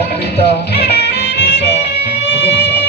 সংগীতা, উষা, রূপসা।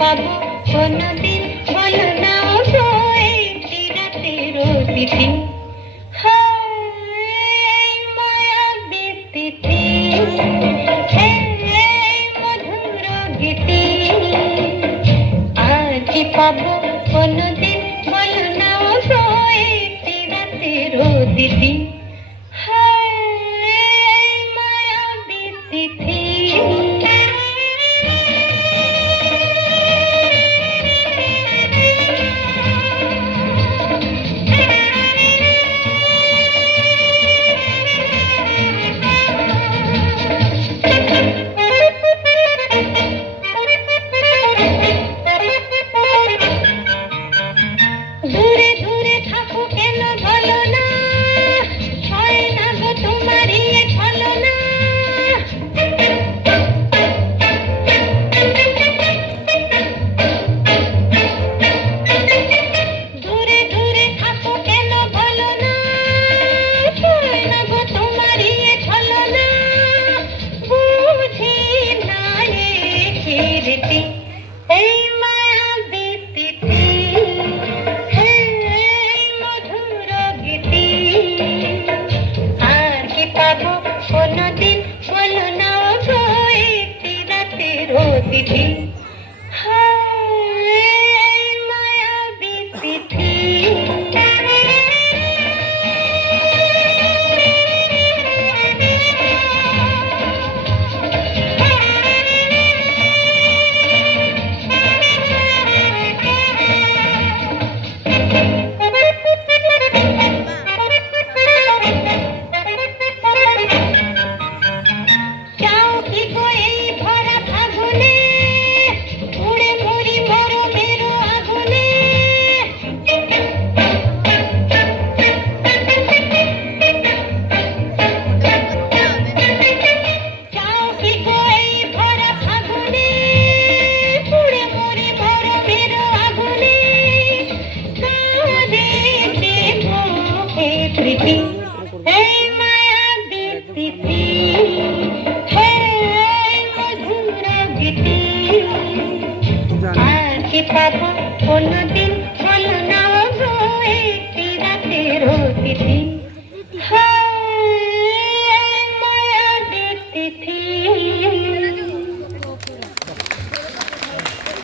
পাবো কোনদিন বলো না গো এই রাতের অতিথি মায়াবী তিথি মধুর গীতি আর কি পাবো কোনদিন বলো না গো এই রাতের অতিথি মায়াবী তিথি কোনদিন বলো না গো এই রাতের অতিথি মায়াবী তিথি পাবো কোনদিন বলো না গো এই রাতের অতিথি